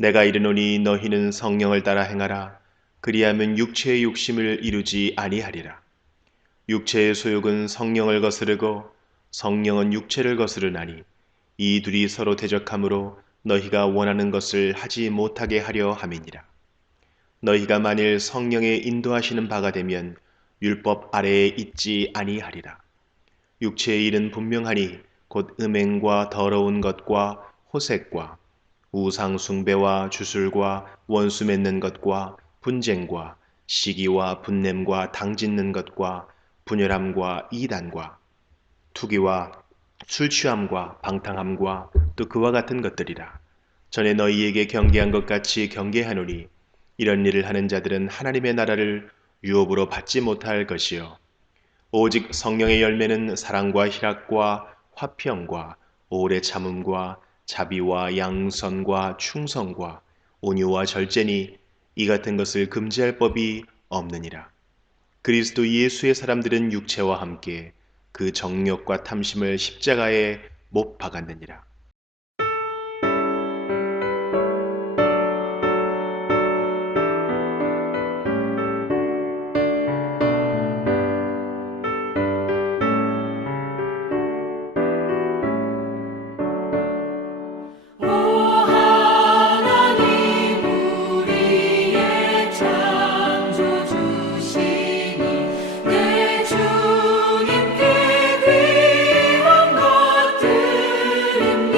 내가 이르노니 너희는 성령을 따라 행하라. 그리하면 육체의 욕심을 이루지 아니하리라. 육체의 소욕은 성령을 거스르고 성령은 육체를 거스르나니 이 둘이 서로 대적하므로 너희가 원하는 것을 하지 못하게 하려 함이니라. 너희가 만일 성령의 인도하시는 바가 되면 율법 아래에 있지 아니하리라. 육체의 일은 분명하니 곧 음행과 더러운 것과 호색과 우상 숭배와 주술과 원수 맺는 것과 분쟁과 시기와 분냄과 당짓는 것과 분열함과 이단과 투기와 술 취함과 방탕함과 또 그와 같은 것들이라. 전에 너희에게 경계한 것 같이 경계하노니 이런 일을 하는 자들은 하나님의 나라를 유업으로 받지 못할 것이요 오직 성령의 열매는 사랑과 희락과 화평과 오래 참음과 자비와 양선과 충성과 온유와 절제니 이 같은 것을 금지할 법이 없느니라. 그리스도 예수의 사람들은 육체와 함께 그 정욕과 탐심을 십자가에 못 박았느니라. 오 하나님 우리의 창조주시니 내 주님께 귀한 것들은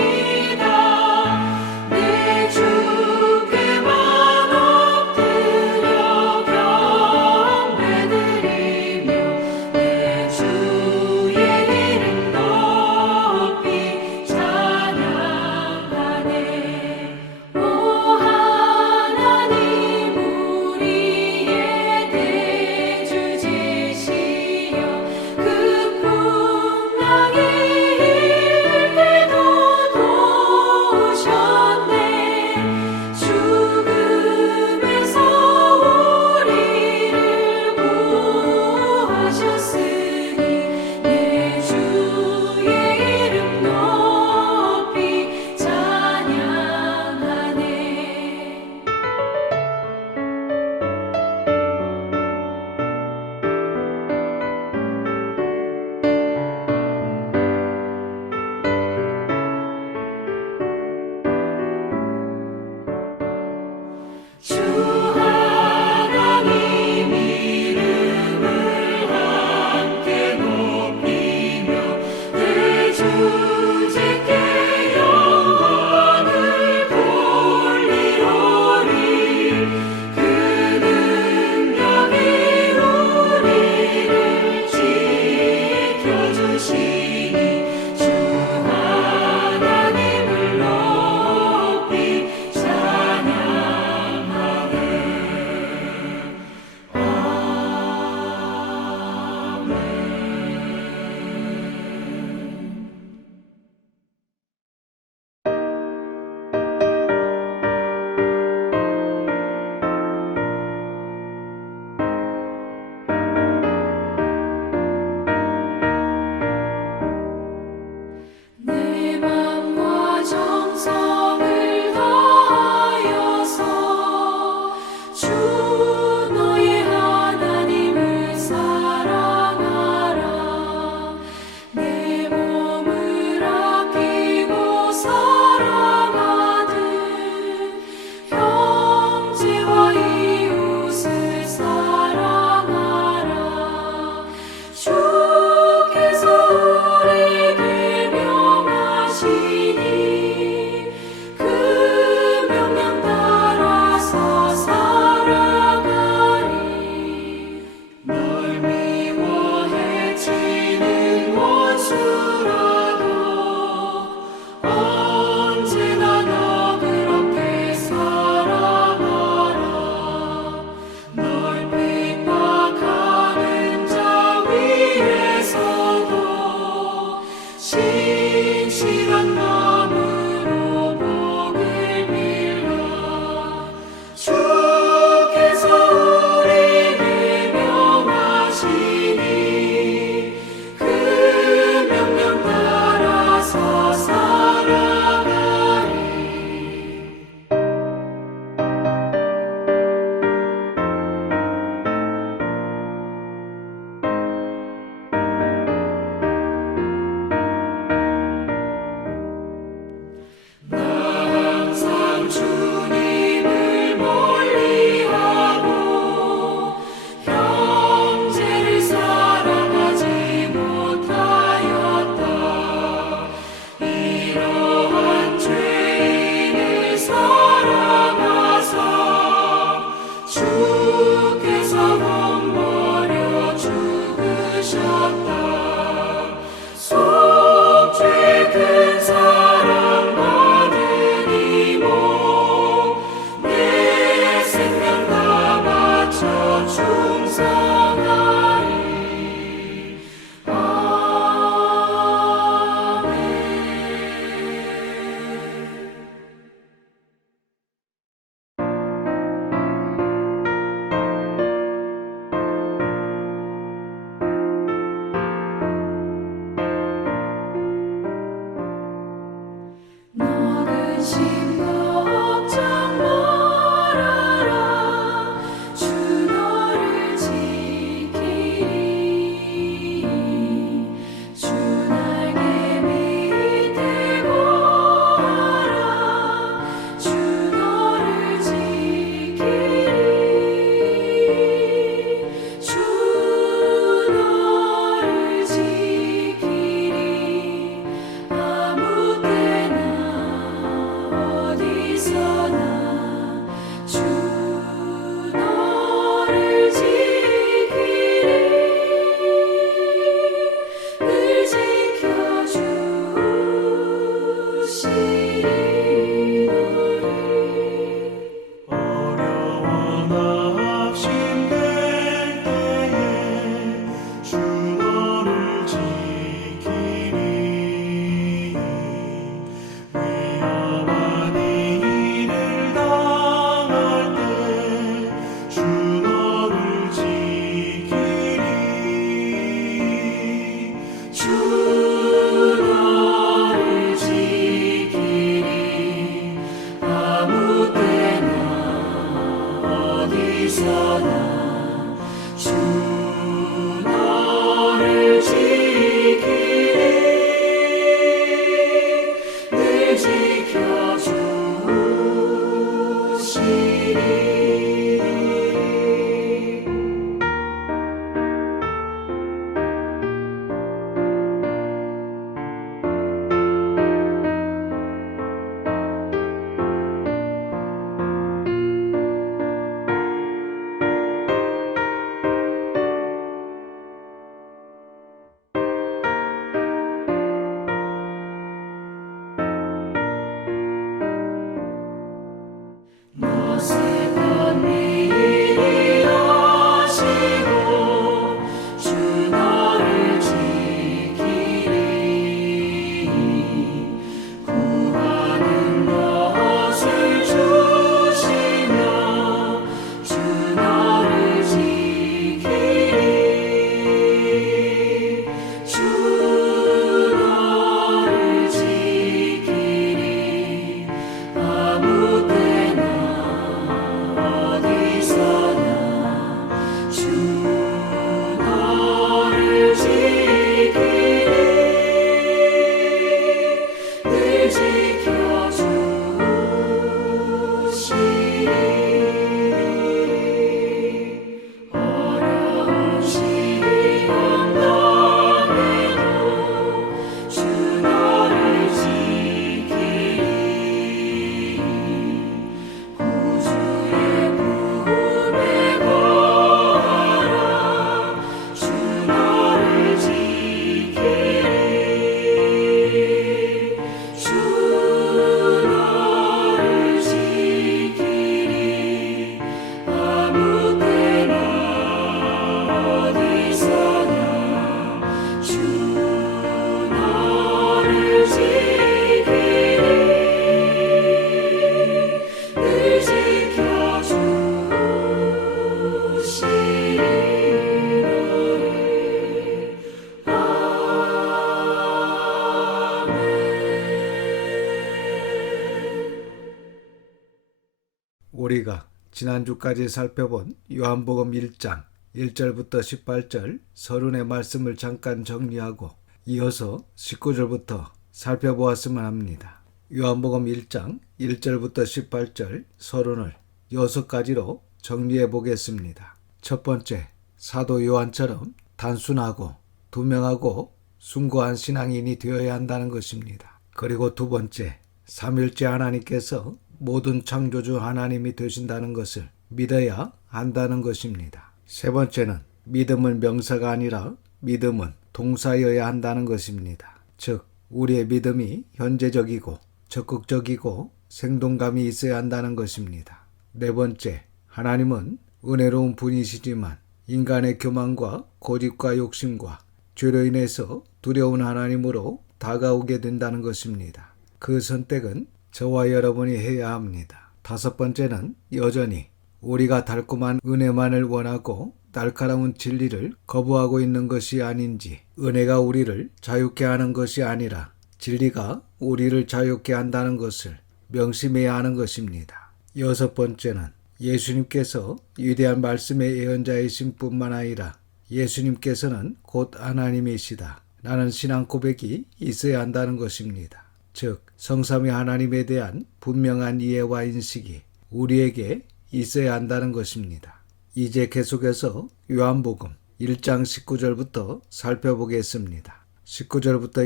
우리가 지난주까지 살펴본 요한복음 1장 1절부터 18절 서론의 말씀을 잠깐 정리하고 이어서 19절부터 살펴보았으면 합니다. 요한복음 1장 1절부터 18절 서론을 6가지로 정리해 보겠습니다. 첫 번째, 사도 요한처럼 단순하고 투명하고 숭고한 신앙인이 되어야 한다는 것입니다. 그리고 두 번째, 삼일째 하나님께서 모든 창조주 하나님이 되신다는 것을 믿어야 한다는 것입니다. 세 번째는 믿음은 명사가 아니라 믿음은 동사여야 한다는 것입니다. 즉, 우리의 믿음이 현재적이고 적극적이고 생동감이 있어야 한다는 것입니다. 네 번째, 하나님은 은혜로운 분이시지만 인간의 교만과 고집과 욕심과 죄로 인해서 두려운 하나님으로 다가오게 된다는 것입니다. 그 선택은 저와 여러분이 해야 합니다. 다섯 번째는 여전히 우리가 달콤한 은혜만을 원하고 날카로운 진리를 거부하고 있는 것이 아닌지, 은혜가 우리를 자유케 하는 것이 아니라 진리가 우리를 자유케 한다는 것을 명심해야 하는 것입니다. 여섯 번째는 예수님께서 위대한 말씀의 예언자이신 뿐만 아니라 예수님께서는 곧 하나님이시다 라는 신앙 고백이 있어야 한다는 것입니다. 즉, 성삼위 하나님에 대한 분명한 이해와 인식이 우리에게 있어야 한다는 것입니다. 이제 계속해서 요한복음 1장 19절부터 살펴보겠습니다. 19절부터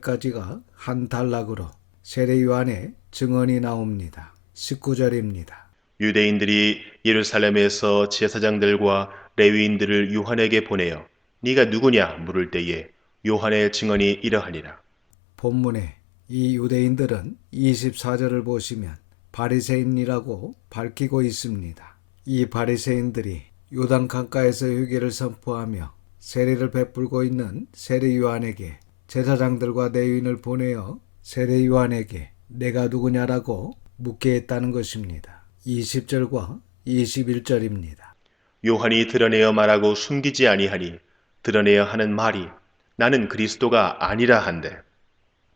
28절까지가 한 단락으로 세례 요한의 증언이 나옵니다. 19절입니다. 유대인들이 예루살렘에서 제사장들과 레위인들을 요한에게 보내어 네가 누구냐 물을 때에 요한의 증언이 이러하니라. 본문에 이 유대인들은 24절을 보시면 바리새인이라고 밝히고 있습니다. 이 바리새인들이 요단 강가에서 회개를 선포하며 세례를 베풀고 있는 세례 요한에게 제사장들과 레위인을 보내어 세례 요한에게 내가 누구냐라고 묻게 했다는 것입니다. 20절과 21절입니다. 요한이 드러내어 말하고 숨기지 아니하니 드러내어 하는 말이 나는 그리스도가 아니라 한데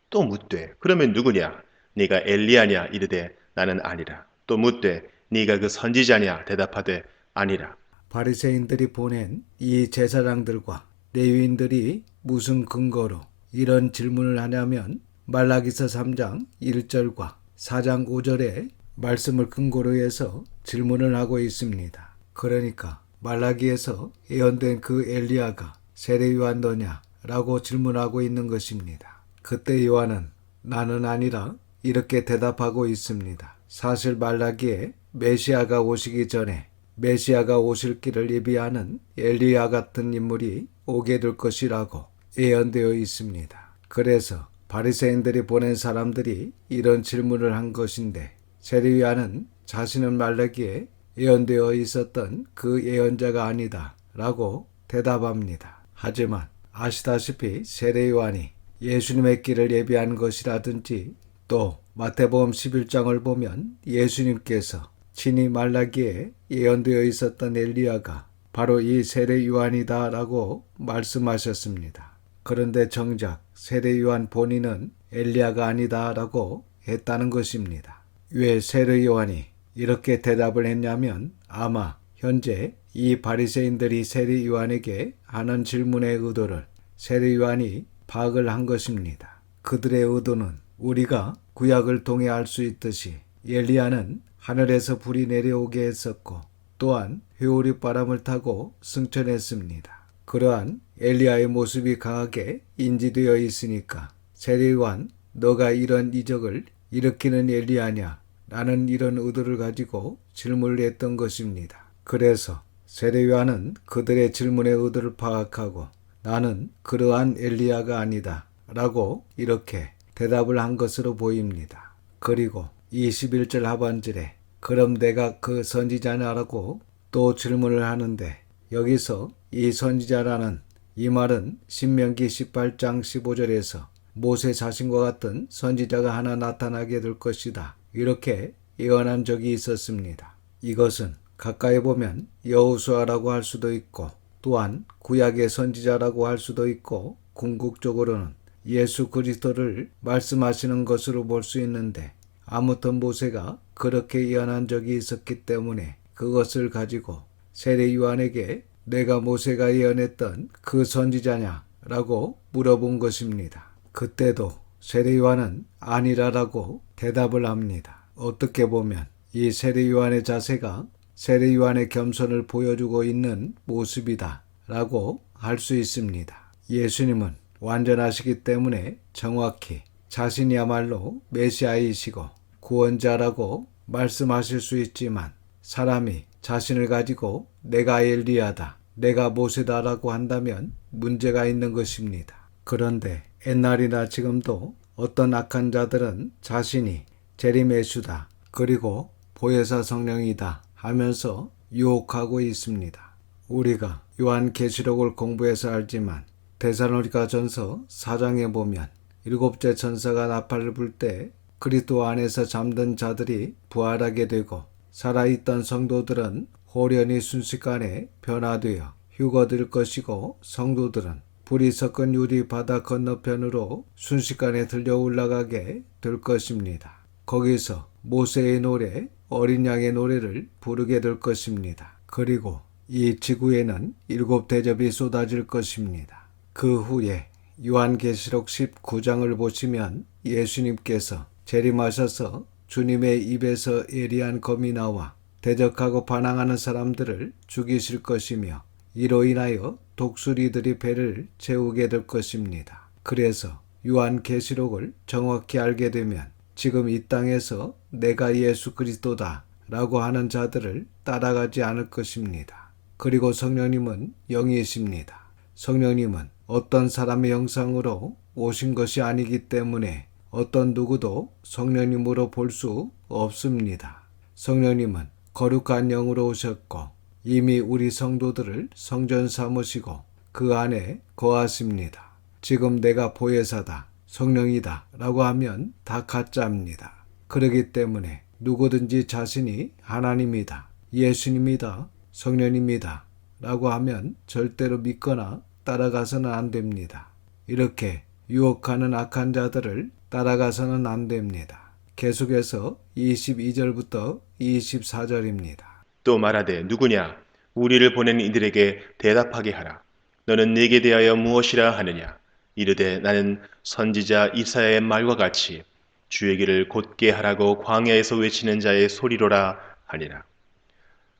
또 묻되 그러면 누구냐 네가 엘리야냐 이르되 나는 아니라 또 묻되 네가 그 선지자냐 대답하되 아니라. 바리새인들이 보낸 이 제사장들과 레위인들이 무슨 근거로 이런 질문을 하냐면 말라기서 3장 1절과 4장 5절의 말씀을 근거로 해서 질문을 하고 있습니다. 그러니까 말라기에서 예언된 그 엘리야가 세례 요한 너냐? 라고 질문하고 있는 것입니다. 그때 요한은 나는 아니라 이렇게 대답하고 있습니다. 사실 말라기에 메시아가 오시기 전에 메시아가 오실 길을 예비하는 엘리야 같은 인물이 오게 될 것이라고 예언되어 있습니다. 그래서 바리새인들이 보낸 사람들이 이런 질문을 한 것인데 세례 요한은 자신은 말라기에 예언되어 있었던 그 예언자가 아니다 라고 대답합니다. 하지만 아시다시피 세례 요한이 예수님의 길을 예비한 것이라든지 또 마태복음 11장을 보면 예수님께서 친히 말라기에 예언되어 있었던 엘리야가 바로 이 세례 요한이다 라고 말씀하셨습니다. 그런데 정작 세례 요한 본인은 엘리야가 아니다 라고 했다는 것입니다. 왜 세례 요한이 이렇게 대답을 했냐면 아마 현재 이 바리새인들이 세례 요한에게 하는 질문의 의도를 세례 요한이 파악을 한 것입니다. 그들의 의도는 우리가 구약을 통해 알 수 있듯이 엘리야는 하늘에서 불이 내려오게 했었고 또한 회오리 바람을 타고 승천했습니다. 그러한 엘리야의 모습이 강하게 인지되어 있으니까 세례 요한 너가 이런 이적을 일으키는 엘리야냐? 라는 이런 의도를 가지고 질문을 했던 것입니다. 그래서 세례 요한은 그들의 질문의 의도를 파악하고 나는 그러한 엘리야가 아니다 라고 이렇게 대답을 한 것으로 보입니다. 그리고 21절 하반절에 그럼 내가 그 선지자냐라고 또 질문을 하는데 여기서 이 선지자라는 이 말은 신명기 18장 15절에서 모세 자신과 같은 선지자가 하나 나타나게 될 것이다 이렇게 예언한 적이 있었습니다. 이것은 가까이 보면 여호수아라고 할 수도 있고 또한 구약의 선지자라고 할 수도 있고 궁극적으로는 예수 그리스도를 말씀하시는 것으로 볼 수 있는데 아무튼 모세가 그렇게 예언한 적이 있었기 때문에 그것을 가지고 세례 요한에게 내가 모세가 예언했던 그 선지자냐? 라고 물어본 것입니다. 그때도 세례 요한은 아니라라고 대답을 합니다. 어떻게 보면 이 세례 요한의 자세가 세례 요한의 겸손을 보여주고 있는 모습이다 라고 할 수 있습니다. 예수님은 완전하시기 때문에 정확히 자신이야말로 메시아이시고 구원자라고 말씀하실 수 있지만 사람이 자신을 가지고 내가 엘리야다, 내가 모세다라고 한다면 문제가 있는 것입니다. 그런데 옛날이나 지금도 어떤 악한 자들은 자신이 제리메슈다, 그리고 보혜사 성령이다 하면서 유혹하고 있습니다. 우리가 요한계시록을 공부해서 알지만 데살로니가전서 4장에 보면 일곱째 천사가 나팔을 불 때 그리스도 안에서 잠든 자들이 부활하게 되고 살아있던 성도들은 호련히 순식간에 변화되어 휴거될 것이고 성도들은 불이 섞은 유리 바다 건너편으로 순식간에 들려 올라가게 될 것입니다. 거기서 모세의 노래, 어린 양의 노래를 부르게 될 것입니다. 그리고 이 지구에는 7 대접이 쏟아질 것입니다. 그 후에 요한계시록 19장을 보시면 예수님께서 재림하셔서 주님의 입에서 예리한 검이 나와 대적하고 반항하는 사람들을 죽이실 것이며 이로 인하여 독수리들이 배를 채우게 될 것입니다. 그래서 요한계시록을 정확히 알게 되면 지금 이 땅에서 내가 예수 그리스도다 라고 하는 자들을 따라가지 않을 것입니다. 그리고 성령님은 영이십니다. 성령님은 어떤 사람의 형상으로 오신 것이 아니기 때문에 어떤 누구도 성령님으로 볼 수 없습니다. 성령님은 거룩한 영으로 오셨고 이미 우리 성도들을 성전 삼으시고 그 안에 거하십니다. 지금 내가 보혜사다, 성령이다 라고 하면 다 가짜입니다. 그렇기 때문에 누구든지 자신이 하나님이다, 예수님이다, 성령입니다 라고 하면 절대로 믿거나 따라가서는 안 됩니다. 이렇게 유혹하는 악한 자들을 따라가서는 안 됩니다. 계속해서 22절부터 24절입니다. 또 말하되 누구냐? 우리를 보낸 이들에게 대답하게 하라. 너는 내게 대하여 무엇이라 하느냐? 이르되 나는 선지자 이사야의 말과 같이 주의 길을 곧게 하라고 광야에서 외치는 자의 소리로라 하니라.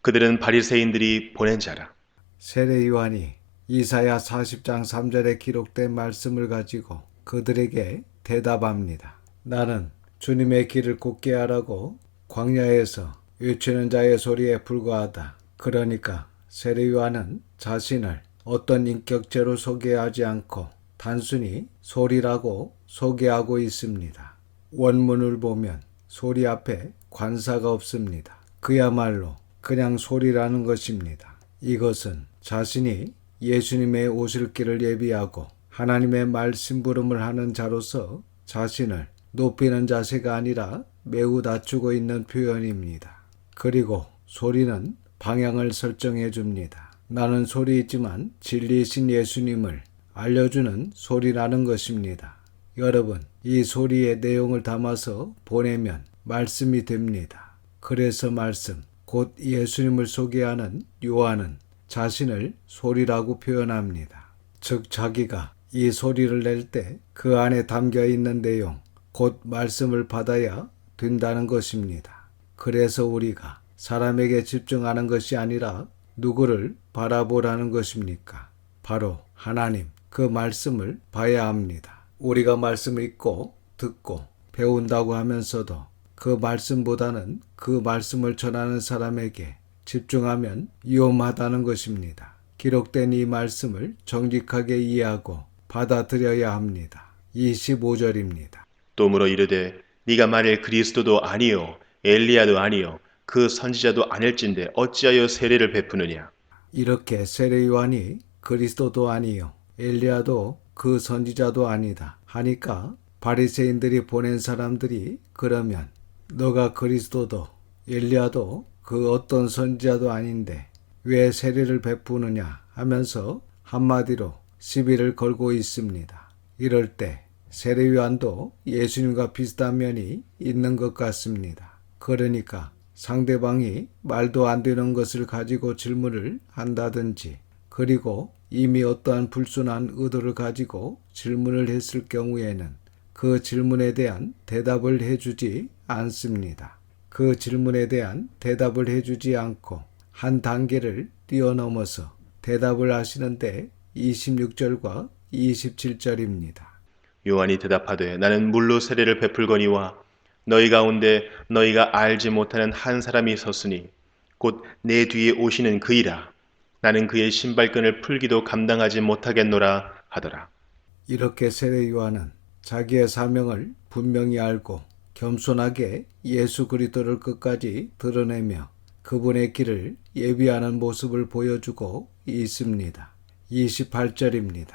그들은 바리새인들이 보낸 자라. 세례 요한이 이사야 40장 3절에 기록된 말씀을 가지고 그들에게 대답합니다. 나는 주님의 길을 곧게 하라고 광야에서 외치는 자의 소리에 불과하다. 그러니까 세례 요한은 자신을 어떤 인격체로 소개하지 않고 단순히 소리라고 소개하고 있습니다. 원문을 보면 소리 앞에 관사가 없습니다. 그야말로 그냥 소리라는 것입니다. 이것은 자신이 예수님의 오실 길을 예비하고 하나님의 말 심부름을 하는 자로서 자신을 높이는 자세가 아니라 매우 낮추고 있는 표현입니다. 그리고 소리는 방향을 설정해 줍니다. 나는 소리이지만 진리이신 예수님을 알려주는 소리라는 것입니다. 여러분, 이 소리의 내용을 담아서 보내면 말씀이 됩니다. 그래서 말씀, 곧 예수님을 소개하는 요한은 자신을 소리라고 표현합니다. 즉 자기가 이 소리를 낼 때 그 안에 담겨 있는 내용, 곧 말씀을 받아야 된다는 것입니다. 그래서 우리가 사람에게 집중하는 것이 아니라 누구를 바라보라는 것입니까? 바로 하나님, 그 말씀을 봐야 합니다. 우리가 말씀을 읽고 듣고 배운다고 하면서도 그 말씀보다는 그 말씀을 전하는 사람에게 집중하면 위험하다는 것입니다. 기록된 이 말씀을 정직하게 이해하고 받아들여야 합니다. 25절입니다. 또 물어 이르되 네가 만일 그리스도도 아니요 엘리야도 아니요 그 선지자도 아닐진대 어찌하여 세례를 베푸느냐? 이렇게 세례 요한이 그리스도도 아니요 엘리야도 그 선지자도 아니다 하니까 바리새인들이 보낸 사람들이 그러면 너가 그리스도도 엘리야도 그 어떤 선지자도 아닌데 왜 세례를 베푸느냐 하면서 한마디로 시비를 걸고 있습니다. 이럴 때 세례 요한도 예수님과 비슷한 면이 있는 것 같습니다. 그러니까 상대방이 말도 안 되는 것을 가지고 질문을 한다든지, 그리고 이미 어떠한 불순한 의도를 가지고 질문을 했을 경우에는 그 질문에 대한 대답을 해주지 않습니다. 그 질문에 대한 대답을 해주지 않고 한 단계를 뛰어넘어서 대답을 하시는데 26절과 27절입니다. 요한이 대답하되 나는 물로 세례를 베풀거니와 너희 가운데 너희가 알지 못하는 한 사람이 섰으니 곧 내 뒤에 오시는 그이라. 나는 그의 신발끈을 풀기도 감당하지 못하겠노라 하더라. 이렇게 세례 요한은 자기의 사명을 분명히 알고 겸손하게 예수 그리스도를 끝까지 드러내며 그분의 길을 예비하는 모습을 보여주고 있습니다. 28절입니다.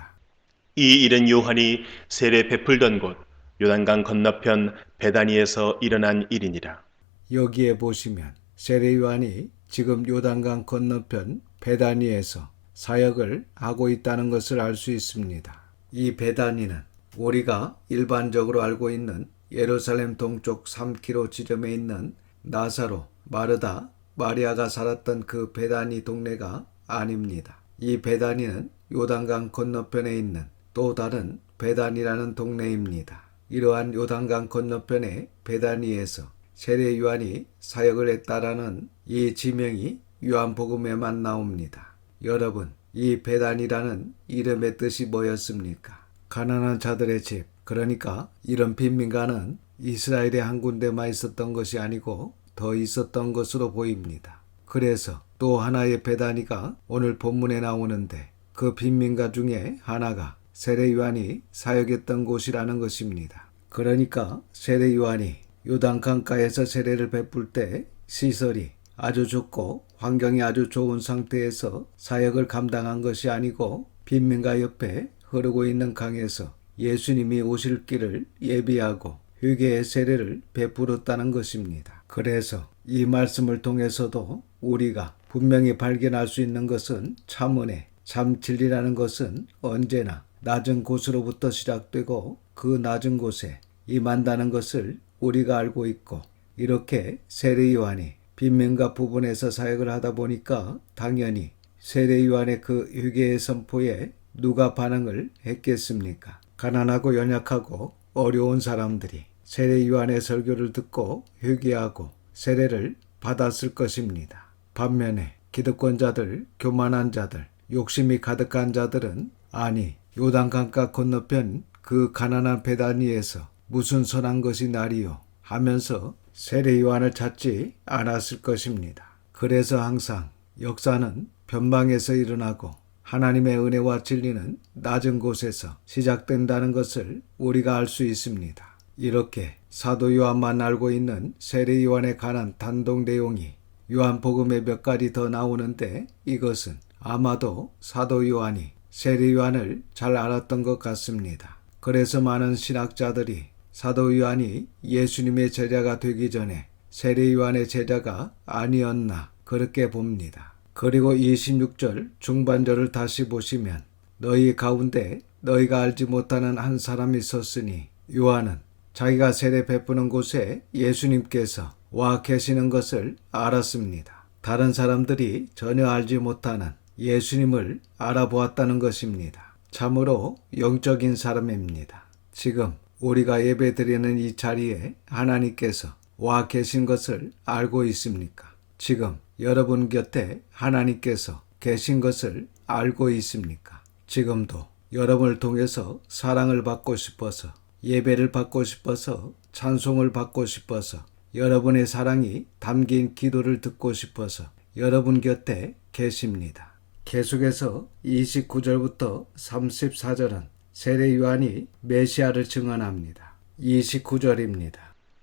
이 일은 요한이 세례 베풀던 곳 요단강 건너편 베다니에서 일어난 일이니라. 여기에 보시면 세례 요한이 지금 요단강 건너편 베다니에서 사역을 하고 있다는 것을 알 수 있습니다. 이 베다니는 우리가 일반적으로 알고 있는 예루살렘 동쪽 3km 지점에 있는 나사로, 마르다, 마리아가 살았던 그 베다니 동네가 아닙니다. 이 베다니는 요단강 건너편에 있는 또 다른 베다니라는 동네입니다. 이러한 요단강 건너편의 베다니에서 세례 요한이 사역을 했다라는 이 지명이 요한복음에만 나옵니다. 여러분, 이 베단이라는 이름의 뜻이 뭐였습니까? 가난한 자들의 집, 그러니까 이런 빈민가는 이스라엘에 한 군데만 있었던 것이 아니고 더 있었던 것으로 보입니다. 그래서 또 하나의 베다니가 오늘 본문에 나오는데 그 빈민가 중에 하나가 세례 요한이 사역했던 곳이라는 것입니다. 그러니까 세례 요한이 요단 강가에서 세례를 베풀 때 시설이 아주 좋고 환경이 아주 좋은 상태에서 사역을 감당한 것이 아니고 빈민가 옆에 흐르고 있는 강에서 예수님이 오실 길을 예비하고 회개의 세례를 베풀었다는 것입니다. 그래서 이 말씀을 통해서도 우리가 분명히 발견할 수 있는 것은 참 은혜, 참 진리라는 것은 언제나 낮은 곳으로부터 시작되고 그 낮은 곳에 임한다는 것을 우리가 알고 있고, 이렇게 세례 요한이 빈민가 부분에서 사역을 하다 보니까 당연히 세례 요한의 그 회개의 선포에 누가 반응을 했겠습니까? 가난하고 연약하고 어려운 사람들이 세례 요한의 설교를 듣고 회개하고 세례를 받았을 것입니다. 반면에 기득권자들, 교만한 자들, 욕심이 가득한 자들은 아니, 요단강가 건너편 그 가난한 베다니에서 무슨 선한 것이 나리요 하면서 세례 요한을 찾지 않았을 것입니다. 그래서 항상 역사는 변방에서 일어나고 하나님의 은혜와 진리는 낮은 곳에서 시작된다는 것을 우리가 알 수 있습니다. 이렇게 사도 요한만 알고 있는 세례 요한에 관한 단독 내용이 요한복음에 몇 가지 더 나오는데, 이것은 아마도 사도 요한이 세례 요한을 잘 알았던 것 같습니다. 그래서 많은 신학자들이 사도 요한이 예수님의 제자가 되기 전에 세례 요한의 제자가 아니었나 그렇게 봅니다. 그리고 26절 중반절을 다시 보시면 너희 가운데 너희가 알지 못하는 한 사람이 있었으니, 요한은 자기가 세례 베푸는 곳에 예수님께서 와 계시는 것을 알았습니다. 다른 사람들이 전혀 알지 못하는 예수님을 알아보았다는 것입니다. 참으로 영적인 사람입니다. 지금 우리가 예배드리는 이 자리에 하나님께서 와 계신 것을 알고 있습니까? 지금 여러분 곁에 하나님께서 계신 것을 알고 있습니까? 지금도 여러분을 통해서 사랑을 받고 싶어서, 예배를 받고 싶어서, 찬송을 받고 싶어서, 여러분의 사랑이 담긴 기도를 듣고 싶어서 여러분 곁에 계십니다. 계속해서 29절부터 34절은 세례 요한이 메시아를 증언합니다. 29절입니다.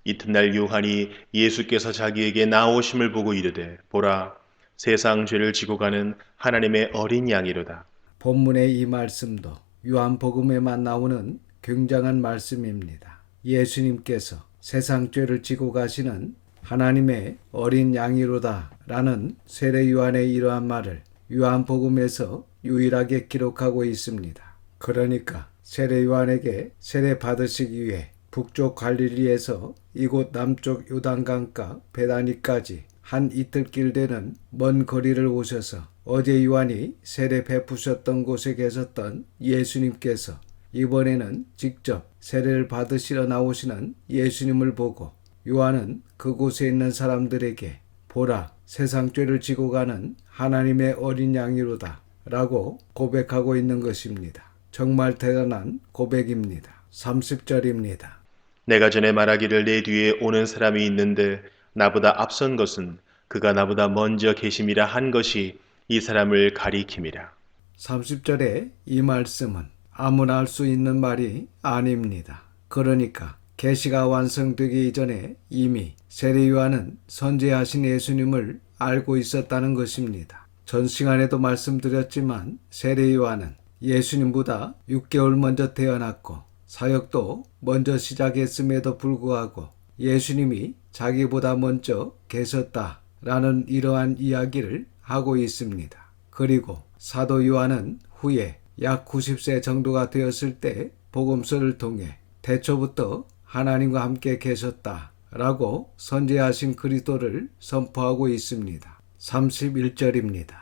이튿날 요한이 예수께서 자기에게 나오심을 보고 이르되 보라 세상 죄를 지고 가는 하나님의 어린 양이로다. 본문의 이 말씀도 요한복음에만 나오는 굉장한 말씀입니다. 예수님께서 세상 죄를 지고 가시는 하나님의 어린 양이로다 라는 세례 요한의 이러한 말을 요한복음에서 유일하게 기록하고 있습니다. 그러니까 세례 요한에게 세례 받으시기 위해 북쪽 갈릴리에서 이곳 남쪽 요단강가 베다니까지 한 이틀길 되는 먼 거리를 오셔서 어제 요한이 세례 베푸셨던 곳에 계셨던 예수님께서 이번에는 직접 세례를 받으시러 나오시는 예수님을 보고 요한은 그곳에 있는 사람들에게 보라, 세상 죄를 지고 가는 하나님의 어린 양이로다 라고 고백하고 있는 것입니다. 정말 대단한 고백입니다. 30절입니다. 내가 전에 말하기를 내 뒤에 오는 사람이 있는데 나보다 앞선 것은 그가 나보다 먼저 계심이라 한 것이 이 사람을 가리킴이라. 30절에 이 말씀은 아무나 할 수 있는 말이 아닙니다. 그러니까 계시가 완성되기 이전에 이미 세례 요한은 선지하신 예수님을 알고 있었다는 것입니다. 전 시간에도 말씀드렸지만 세례 요한은 예수님보다 6개월 먼저 태어났고 사역도 먼저 시작했음에도 불구하고 예수님이 자기보다 먼저 계셨다라는 이러한 이야기를 하고 있습니다. 그리고 사도 요한은 후에 약 90세 정도가 되었을 때 복음서를 통해 태초부터 하나님과 함께 계셨다라고 선지하신 그리스도를 선포하고 있습니다. 31절입니다.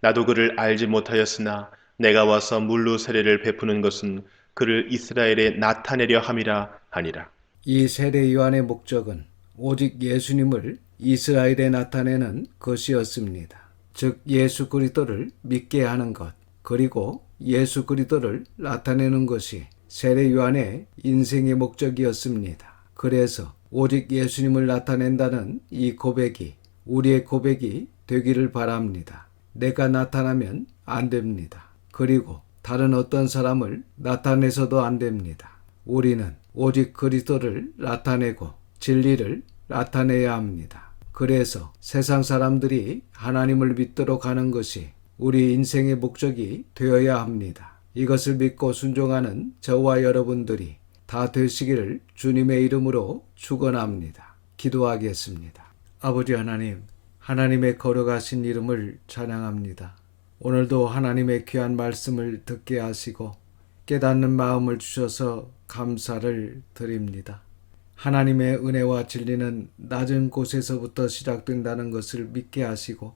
나도 그를 알지 못하였으나 내가 와서 물로 세례를 베푸는 것은 그를 이스라엘에 나타내려 함이라 하니라. 이 세례 요한의 목적은 오직 예수님을 이스라엘에 나타내는 것이었습니다. 즉 예수 그리스도를 믿게 하는 것, 그리고 예수 그리스도를 나타내는 것이 세례 요한의 인생의 목적이었습니다. 그래서 오직 예수님을 나타낸다는 이 고백이 우리의 고백이 되기를 바랍니다. 내가 나타나면 안 됩니다. 그리고 다른 어떤 사람을 나타내서도 안 됩니다. 우리는 오직 그리스도를 나타내고 진리를 나타내야 합니다. 그래서 세상 사람들이 하나님을 믿도록 하는 것이 우리 인생의 목적이 되어야 합니다. 이것을 믿고 순종하는 저와 여러분들이 다 되시기를 주님의 이름으로 축원합니다. 기도하겠습니다. 아버지 하나님, 하나님의 거룩하신 이름을 찬양합니다. 오늘도 하나님의 귀한 말씀을 듣게 하시고 깨닫는 마음을 주셔서 감사를 드립니다. 하나님의 은혜와 진리는 낮은 곳에서부터 시작된다는 것을 믿게 하시고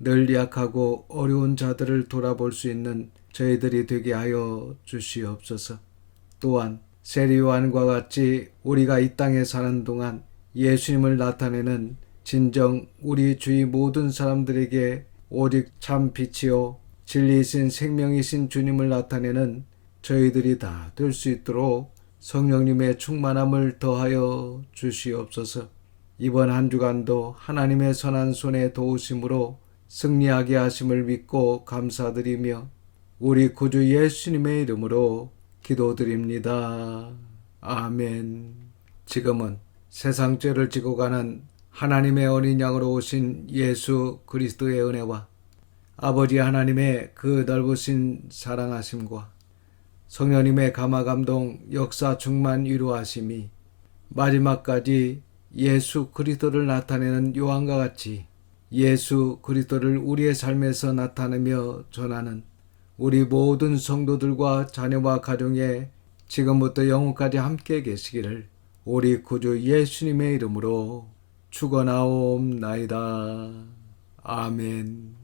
늘 약하고 어려운 자들을 돌아볼 수 있는 저희들이 되게 하여 주시옵소서. 또한 세례 요한과 같이 우리가 이 땅에 사는 동안 예수님을 나타내는 진정 우리 주위 모든 사람들에게 오직 참 빛이요 진리이신 생명이신 주님을 나타내는 저희들이 다 될 수 있도록 성령님의 충만함을 더하여 주시옵소서. 이번 한 주간도 하나님의 선한 손의 도우심으로 승리하게 하심을 믿고 감사드리며 우리 구주 예수님의 이름으로 기도드립니다. 아멘. 지금은 세상 죄를 지고 가는 하나님의 어린 양으로 오신 예수 그리스도의 은혜와 아버지 하나님의 그 넓으신 사랑하심과 성령님의 감화감동 역사 충만 위로하심이 마지막까지 예수 그리스도를 나타내는 요한과 같이 예수 그리스도를 우리의 삶에서 나타내며 전하는 우리 모든 성도들과 자녀와 가정에 지금부터 영원까지 함께 계시기를 우리 구주 예수님의 이름으로 축원하옵나이다. 아멘.